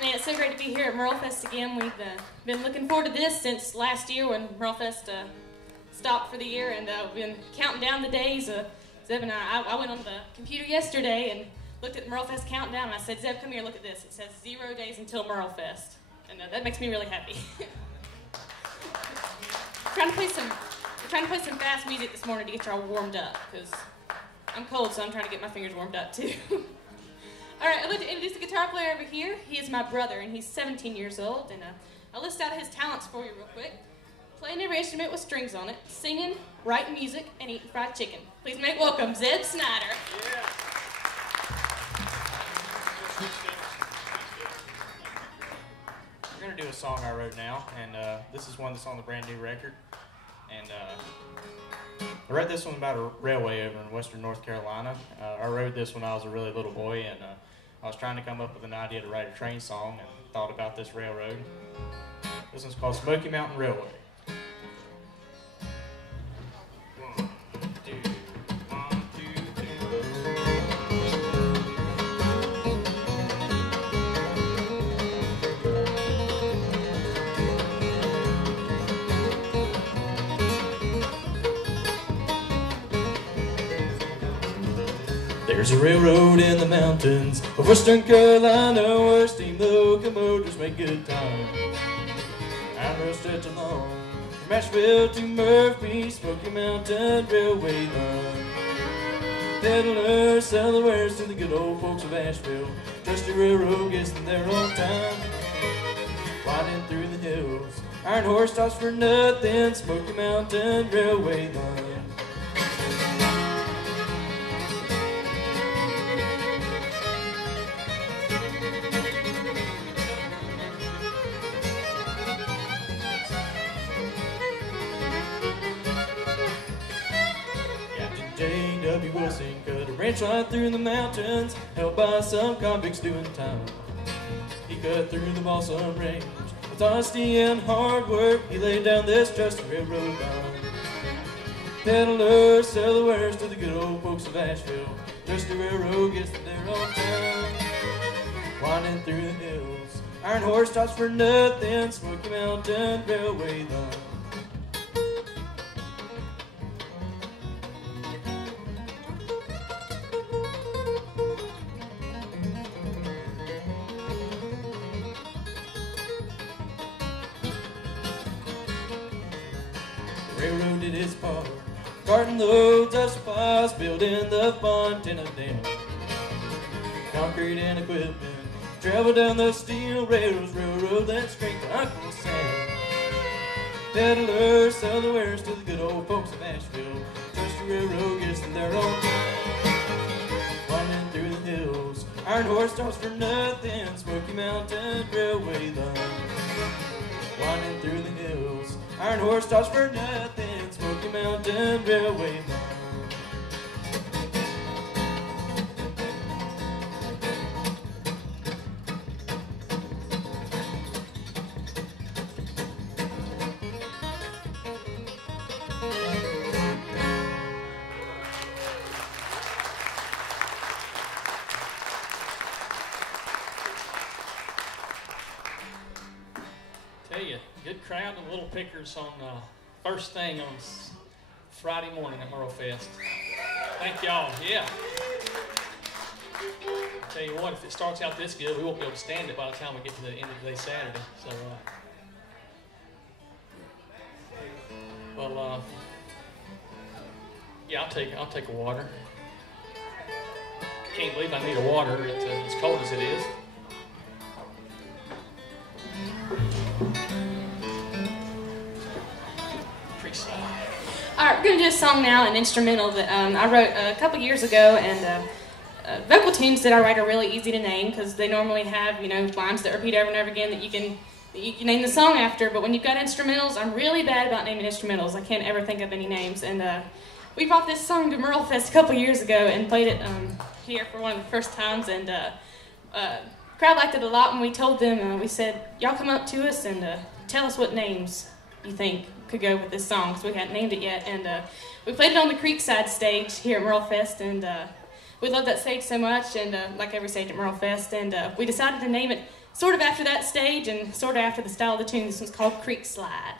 Man, it's so great to be here at MerleFest again. We've been looking forward to this since last year when MerleFest stopped for the year, and we've been counting down the days. Zeb and I went on the computer yesterday and looked at the MerleFest countdown, and I said, Zeb, come here, look at this. It says 0 days until MerleFest, and that makes me really happy. We're trying to play some fast music this morning to get y'all warmed up, because I'm cold, so I'm trying to get my fingers warmed up too. All right, I'd like to introduce the guitar player over here. He is my brother, and he's 17 years old, and I'll list out his talents for you real quick. Playing every instrument with strings on it, singing, writing music, and eating fried chicken. Please make welcome Zeb Snider. Yeah. We're going to do a song I wrote now, and this is one that's on the brand new record. And I wrote this one about a railway over in western North Carolina. I wrote this when I was a really little boy, and I was trying to come up with an idea to write a train song and thought about this railroad. This one's called Smoky Mountain Railway. There's a railroad in the mountains of western Carolina where steam locomotives make good time. I'm a stretch along from Asheville to Murphy, Smoky Mountain Railway line. Peddlers sell the wares to the good old folks of Asheville. Trusty railroad gets them there on time. Winding through the hills, iron horse stops for nothing, Smoky Mountain Railway line. J.W. Wilson cut a ranch line through the mountains, held by some convicts doing time. He cut through the Balsam Range with honesty and hard work. He laid down this trusty railroad line. Peddlers sell the wares to the good old folks of Asheville. Trusty railroad gets them there on time. Winding through the hills, iron horse stops for nothing, Smoky Mountain Railway line. Railroad did its part, carting loads of supplies, building the Fontana Dam. Concrete and equipment, travel down the steel rails, railroad that strength to Uncle Sam. Peddlers sell the wares to the good old folks of Asheville. Trusty railroad gets them there on time. Winding through the hills, iron horse stops for nothing, Smoky Mountain Railway line. Winding through the hills, iron horse stops for nothing, Smoky Mountain Railway line. Tell you, good crowd of little pickers on first thing on Friday morning at MerleFest. Thank y'all. Yeah. Tell you what, if it starts out this good, we won't be able to stand it by the time we get to the end of the day Saturday. So, yeah, I'll take a water. Can't believe I need a water. It's as cold as it is. All right, we're going to do a song now, an instrumental that I wrote a couple years ago, and vocal tunes that I write are really easy to name because they normally have, lines that repeat over and over again that you can name the song after. But when you've got instrumentals, I'm really bad about naming instrumentals. I can't ever think of any names. And we brought this song to MerleFest a couple years ago and played it here for one of the first times, and crowd liked it a lot. When we told them, we said, y'all come up to us and tell us what names you think could go with this song, because we hadn't named it yet. And we played it on the Creekside stage here at MerleFest, and we loved that stage so much, and like every stage at MerleFest, and we decided to name it sort of after that stage and sort of after the style of the tune. This one's called Creek Slide.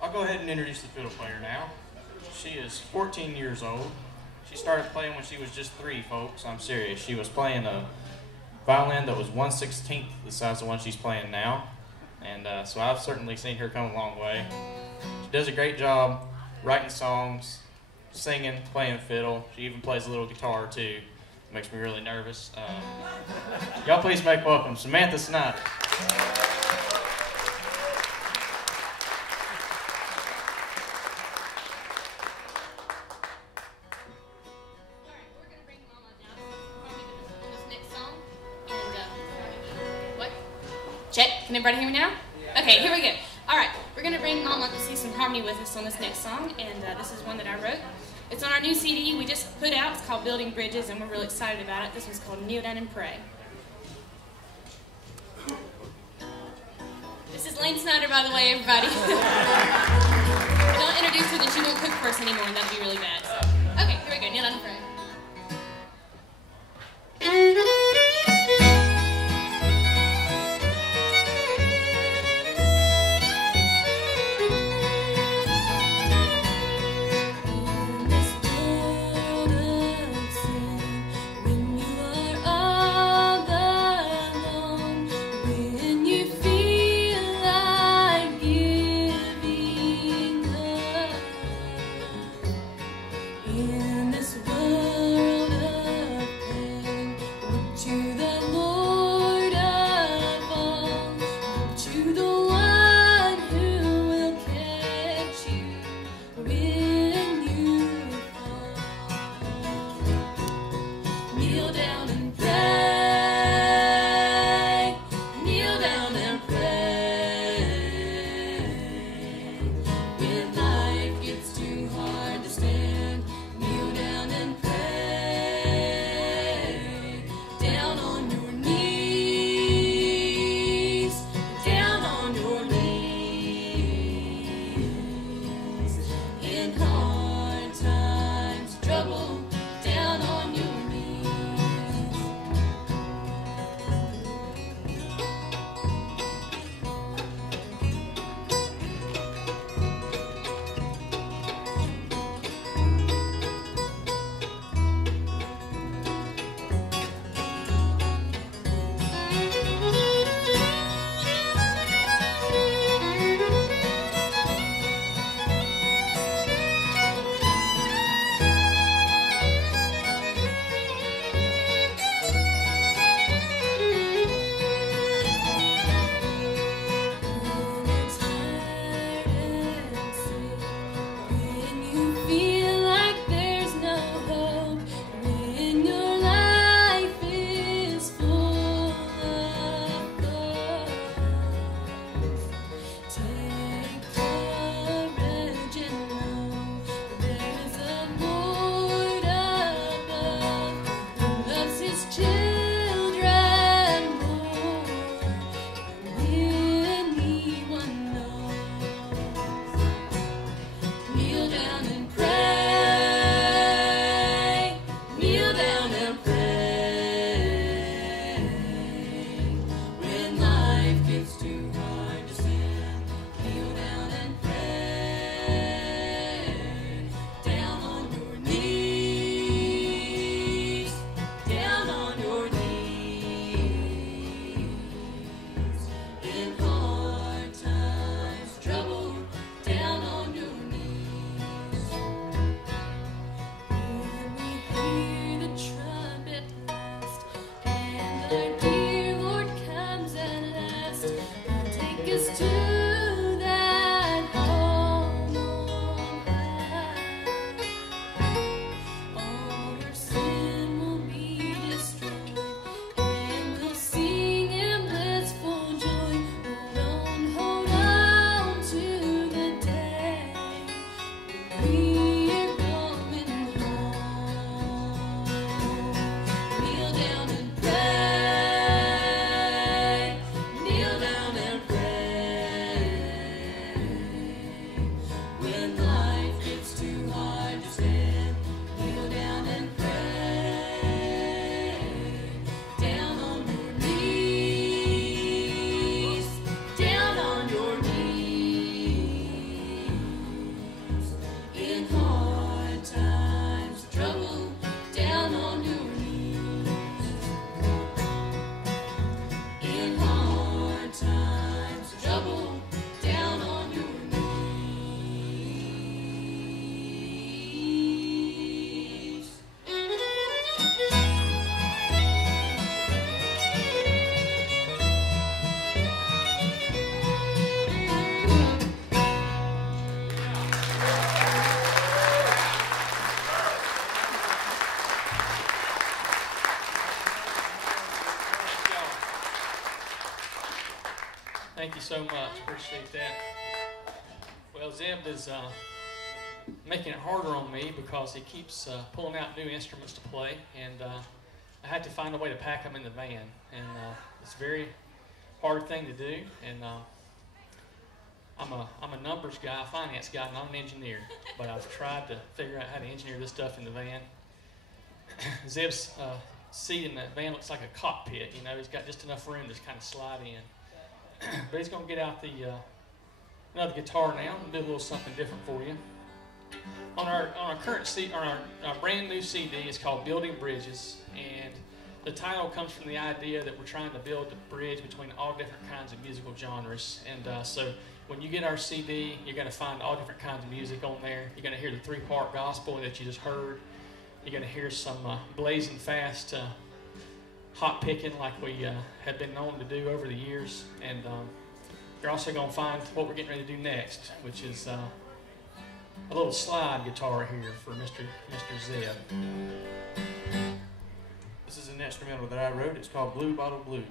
I'll go ahead and introduce the fiddle player now. She is 14 years old. She started playing when she was just 3, folks. I'm serious. She was playing a violin that was 1/16 the size of the one she's playing now. And so I've certainly seen her come a long way. She does a great job writing songs, singing, playing fiddle. She even plays a little guitar too. Makes me really nervous. Y'all please make welcome Samantha Snider. Check. Can everybody hear me now? Okay, here we go. All right, we're going to bring Mama to see some harmony with us on this next song, and this is one that I wrote. It's on our new CD we just put out. It's called Building Bridges, and we're really excited about it. This one's called Kneel Down and Pray. This is Lane Snider, by the way, everybody. Don't introduce her, then she won't cook for us anymore, and that'd be really bad. So. Okay, here we go. Kneel Down and Pray. In this world Thank you so much. Appreciate that. Well, Zeb is making it harder on me because he keeps pulling out new instruments to play, and I had to find a way to pack them in the van, and it's a very hard thing to do. And I'm a numbers guy, a finance guy, not an engineer, but I've tried to figure out how to engineer this stuff in the van. Zeb's seat in the van looks like a cockpit. You know, he's got just enough room to kind of slide in. But he's going to get out the another guitar now and do a little something different for you. On our current CD, on our brand new CD, is called Building Bridges, and the title comes from the idea that we're trying to build a bridge between all different kinds of musical genres. And so when you get our CD, you're going to find all different kinds of music on there. You're going to hear the three-part gospel that you just heard. You're going to hear some blazing fast hot picking like we have been known to do over the years. And you're also going to find what we're getting ready to do next, which is a little slide guitar here for Mr. Zeb. This is an instrumental that I wrote. It's called Blue Bottle Blues.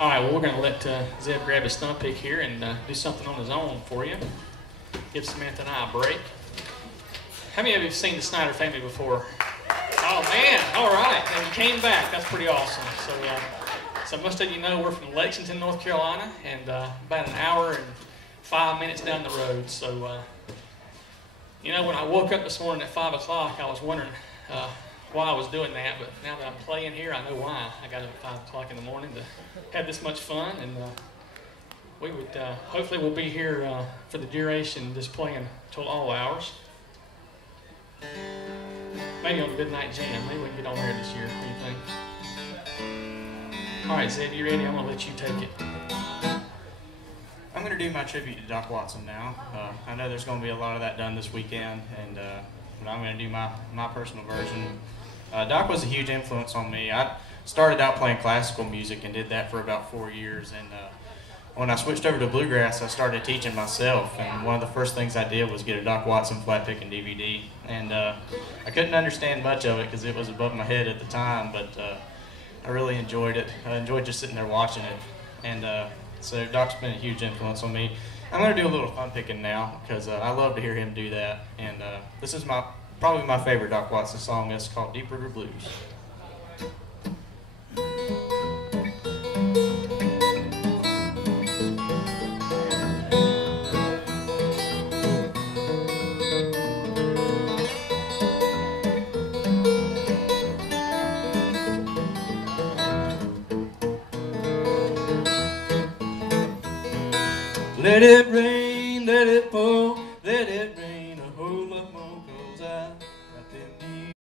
All right, well, we're going to let Zeb grab his stump pick here and do something on his own for you. Give Samantha and I a break. How many of you have seen the Snider family before? All Oh man, all right, and you came back. That's pretty awesome. So most of you know we're from Lexington, North Carolina, and about an hour and 5 minutes down the road. So, you know, when I woke up this morning at 5 o'clock, I was wondering why I was doing that, but now that I'm playing here, I know why. I got up at 5 o'clock in the morning to have this much fun, and we would, hopefully we'll be here for the duration, just playing till all hours. Maybe on the Midnight Jam. Maybe we can get on there this year. What do you think? All right, Zed, you ready? I'm going to let you take it. I'm going to do my tribute to Doc Watson now. I know there's going to be a lot of that done this weekend, and but I'm going to do my personal version. Doc was a huge influence on me. I started out playing classical music and did that for about 4 years, and when I switched over to bluegrass, I started teaching myself, and one of the first things I did was get a Doc Watson flat picking DVD, and I couldn't understand much of it because it was above my head at the time, but I really enjoyed it. I enjoyed just sitting there watching it, and so Doc's been a huge influence on me. I'm going to do a little fun picking now because I love to hear him do that, and this is probably my favorite Doc Watson song. It's called Deep River Blues. Let it rain, let it pour, let it rain.